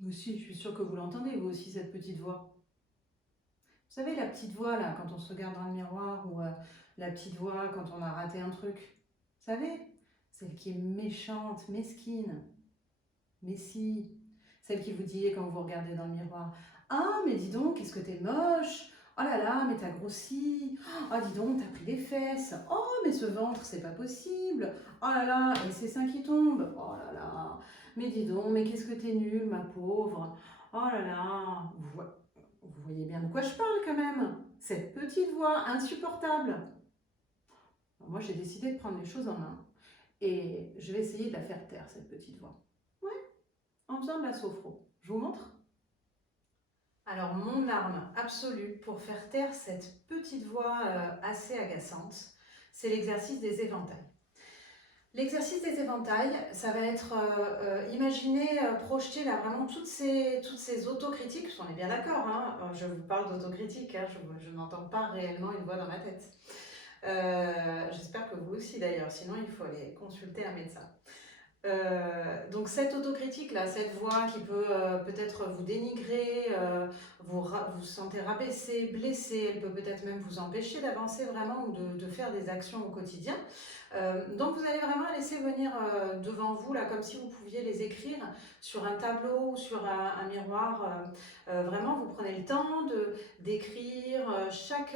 Vous aussi, je suis sûre que vous l'entendez, vous aussi, cette petite voix. Vous savez, la petite voix, là, quand on se regarde dans le miroir, ou la petite voix quand on a raté un truc. Vous savez? Celle qui est méchante, mesquine. Mais si. Celle qui vous dit, quand vous vous regardez dans le miroir, «Ah, mais dis donc, qu'est-ce que t'es moche! Oh là là, mais t'as grossi! Oh, dis donc, t'as pris des fesses! Oh, mais ce ventre, c'est pas possible! Oh là là, et ces seins qui tombent! Oh là là! Mais dis donc, mais qu'est-ce que t'es nulle, ma pauvre! Oh là là!» Vous voyez bien de quoi je parle quand même. Cette petite voix insupportable. Alors moi, j'ai décidé de prendre les choses en main et je vais essayer de la faire taire, cette petite voix. Ouais, en faisant de la sophro. Je vous montre. Alors, mon arme absolue pour faire taire cette petite voix assez agaçante, c'est l'exercice des éventails. L'exercice des éventails, ça va être imaginer, projeter là vraiment toutes ces autocritiques, on est bien d'accord, hein, je vous parle d'autocritique, hein, je n'entends pas réellement une voix dans ma tête. J'espère que vous aussi d'ailleurs, sinon il faut aller consulter un médecin. Donc cette autocritique là, cette voix qui peut peut-être vous dénigrer, vous sentez rabaissé, blessé, elle peut peut-être même vous empêcher d'avancer vraiment ou de faire des actions au quotidien. Donc vous allez vraiment laisser venir devant vous là comme si vous pouviez les écrire sur un tableau ou sur un miroir. Vraiment vous prenez le temps d'écrire chaque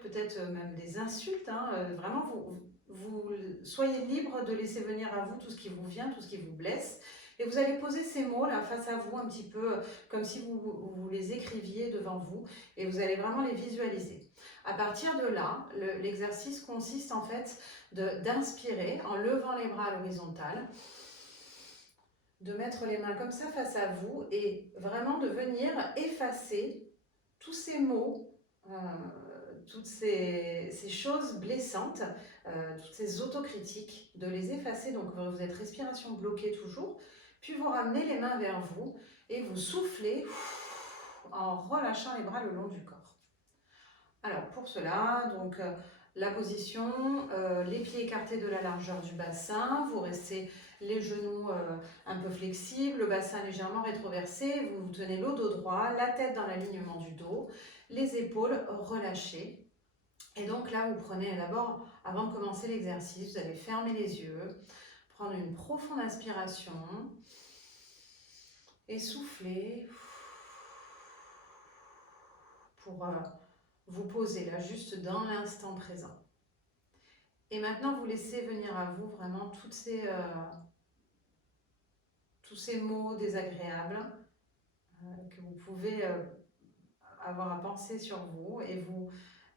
peut-être même des insultes, hein, vraiment vous soyez libre de laisser venir à vous tout ce qui vous vient, tout ce qui vous blesse. Et vous allez poser ces mots là face à vous un petit peu comme si vous les écriviez devant vous et vous allez vraiment les visualiser. À partir de là, l'exercice consiste en fait d'inspirer en levant les bras à l'horizontale, de mettre les mains comme ça face à vous et vraiment de venir effacer tous ces mots, toutes ces choses blessantes, toutes ces autocritiques, de les effacer. Donc vous êtes respiration bloquée toujours, puis vous ramenez les mains vers vous et vous soufflez en relâchant les bras le long du corps. Alors pour cela, donc la position, les pieds écartés de la largeur du bassin, vous restez les genoux un peu flexibles, le bassin légèrement rétroversé, vous tenez le dos droit, la tête dans l'alignement du dos, les épaules relâchées. Et donc là, vous prenez d'abord, avant de commencer l'exercice, vous allez fermer les yeux, prendre une profonde inspiration et souffler pour vous poser là juste dans l'instant présent. Et maintenant, vous laissez venir à vous vraiment tous ces mots désagréables que vous pouvez avoir à penser sur vous et vous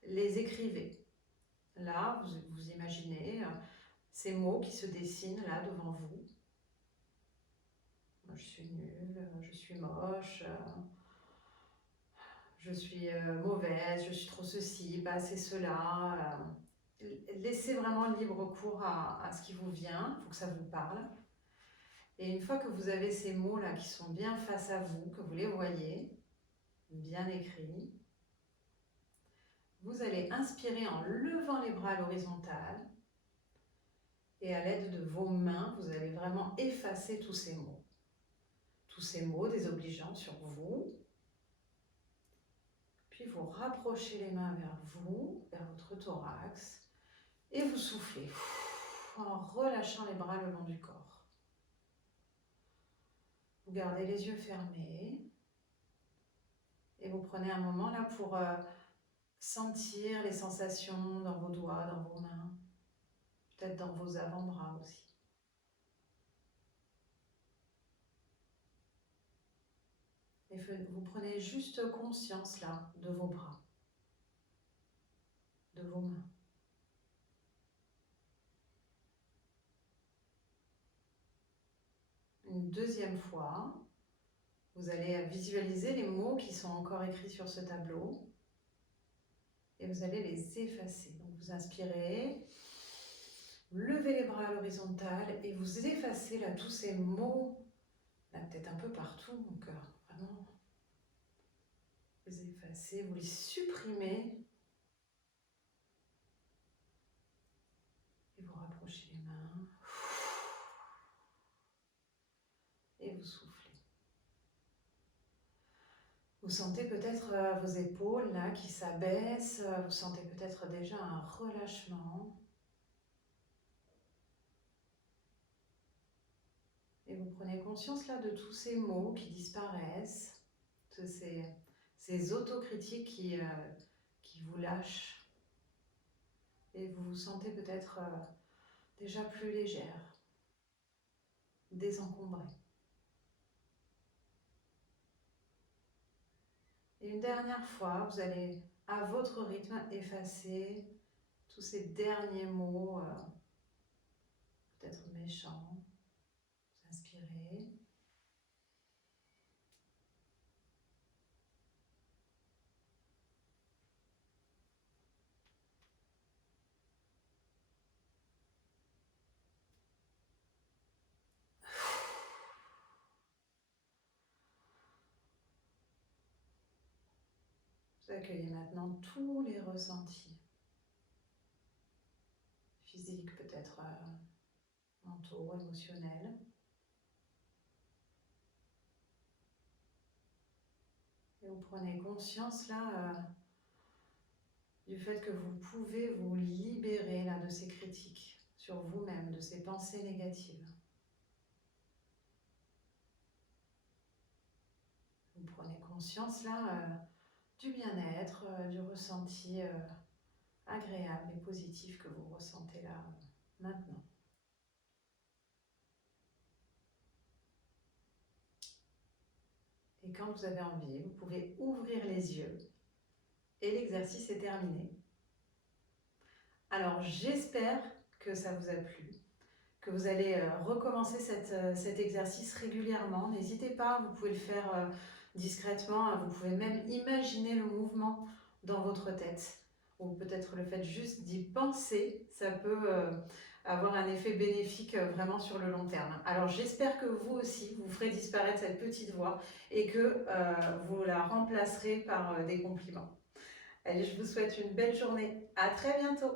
les écrivez. Là, vous imaginez ces mots qui se dessinent là devant vous. Je suis nulle, je suis moche, je suis mauvaise, je suis trop ceci, pas assez cela. Laissez vraiment libre cours à ce qui vous vient, il faut que ça vous parle. Et une fois que vous avez ces mots-là qui sont bien face à vous, que vous les voyez, bien écrits, vous allez inspirer en levant les bras à l'horizontale et à l'aide de vos mains, vous allez vraiment effacer tous ces mots. Tous ces mots désobligeants sur vous. Puis vous rapprochez les mains vers vous, vers votre thorax, et vous soufflez en relâchant les bras le long du corps. Vous gardez les yeux fermés et vous prenez un moment là pour sentir les sensations dans vos doigts, dans vos mains, peut-être dans vos avant-bras aussi. Et vous prenez juste conscience là de vos bras, de vos mains. Une deuxième fois, vous allez visualiser les mots qui sont encore écrits sur ce tableau et vous allez les effacer. Donc vous inspirez, levez les bras à l'horizontale et vous effacez là tous ces mots, là peut-être un peu partout, donc vraiment vous effacez, vous les supprimez et vous rapprochez les mains et vous soufflez. Vous sentez peut-être vos épaules là qui s'abaissent, vous sentez peut-être déjà un relâchement. Et vous prenez conscience là de tous ces mots qui disparaissent, de ces autocritiques qui vous lâchent. Et vous vous sentez peut-être déjà plus légère, désencombrée. Et une dernière fois, vous allez à votre rythme effacer tous ces derniers mots, peut-être méchants. Vous inspirez. Vous accueillez maintenant tous les ressentis, physiques peut-être, mentaux, émotionnels. Et vous prenez conscience là du fait que vous pouvez vous libérer là de ces critiques sur vous-même, de ces pensées négatives. Vous prenez conscience là du bien-être, du ressenti agréable et positif que vous ressentez là maintenant. Et quand vous avez envie, vous pouvez ouvrir les yeux et l'exercice est terminé. Alors j'espère que ça vous a plu, que vous allez recommencer cet exercice régulièrement. N'hésitez pas, vous pouvez le faire discrètement, vous pouvez même imaginer le mouvement dans votre tête, ou peut-être le fait juste d'y penser, ça peut avoir un effet bénéfique vraiment sur le long terme. Alors j'espère que vous aussi, vous ferez disparaître cette petite voix et que vous la remplacerez par des compliments. Allez, je vous souhaite une belle journée. À très bientôt.